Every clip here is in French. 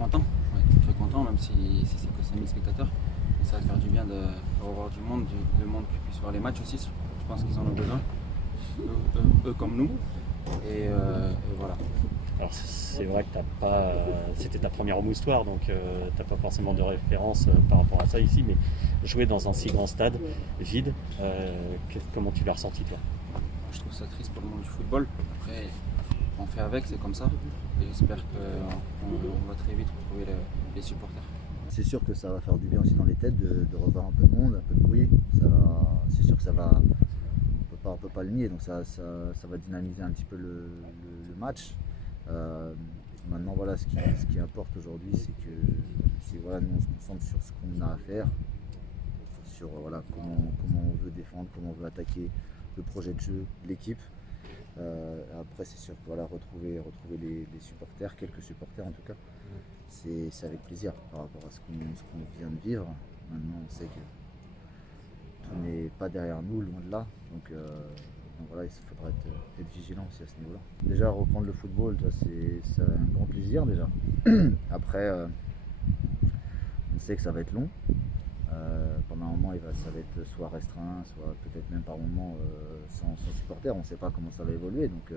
content. On va être très content, même si c'est que 5000 spectateurs. Et ça va faire du bien de revoir du monde qui puisse voir les matchs aussi. Je pense qu'ils en ont besoin, eux comme nous. Et voilà. Alors c'est vrai que c'était ta première moustoir, donc t'as pas forcément de référence par rapport à ça ici, mais jouer dans un si grand stade vide, comment tu l'as ressenti toi? Je trouve ça triste pour le monde du football. Après, on fait avec, c'est comme ça. Et j'espère qu'on va très vite retrouver les supporters. C'est sûr que ça va faire du bien aussi dans les têtes de revoir un peu de monde, un peu de bruit. C'est sûr que ça va, on peut pas le nier, donc ça va dynamiser un petit peu le match. Maintenant voilà, ce qui importe aujourd'hui, c'est que voilà, nous on se concentre sur ce qu'on a à faire, sur voilà, comment on veut défendre, comment on veut attaquer, le projet de jeu, l'équipe. Après c'est sûr que voilà, retrouver les supporters, quelques supporters en tout cas, c'est avec plaisir par rapport à ce qu'on vient de vivre. Maintenant on sait que tout n'est pas derrière nous, loin de là. Donc voilà, il faudra être vigilant aussi à ce niveau-là. Déjà reprendre le football, c'est un grand plaisir déjà. Après on sait que ça va être long. Pendant un moment ça va être soit restreint, soit peut-être même par moment sans supporters. On ne sait pas comment ça va évoluer. Donc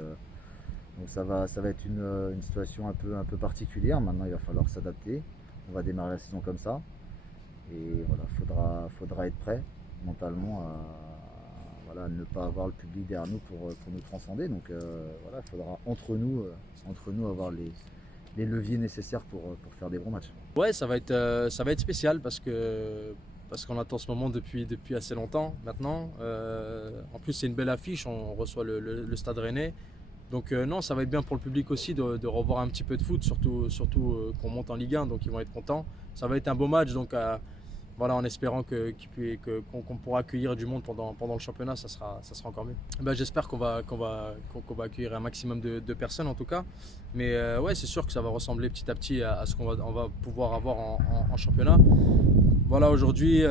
ça va être une situation un peu particulière. Maintenant il va falloir s'adapter. On va démarrer la saison comme ça. Et voilà, faudra être prêt mentalement à ne pas avoir le public derrière nous pour nous transcender. Donc voilà, il faudra entre nous avoir les leviers nécessaires pour faire des bons matchs. Ouais, ça va être spécial parce qu'on attend ce moment depuis assez longtemps maintenant. En plus, c'est une belle affiche, on reçoit le Stade Rennais. Donc non, ça va être bien pour le public aussi de revoir un petit peu de foot, surtout qu'on monte en Ligue 1, donc ils vont être contents. Ça va être un beau match, donc voilà, en espérant qu'on pourra accueillir du monde pendant le championnat, ça sera encore mieux. Ben, j'espère qu'on va accueillir un maximum de personnes en tout cas. Mais ouais, c'est sûr que ça va ressembler petit à petit à ce qu'on va pouvoir avoir en championnat. Voilà, aujourd'hui,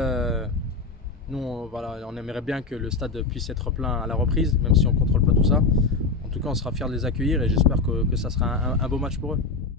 nous on aimerait bien que le stade puisse être plein à la reprise, même si on ne contrôle pas tout ça. En tout cas, on sera fiers de les accueillir et j'espère que ça sera un beau match pour eux.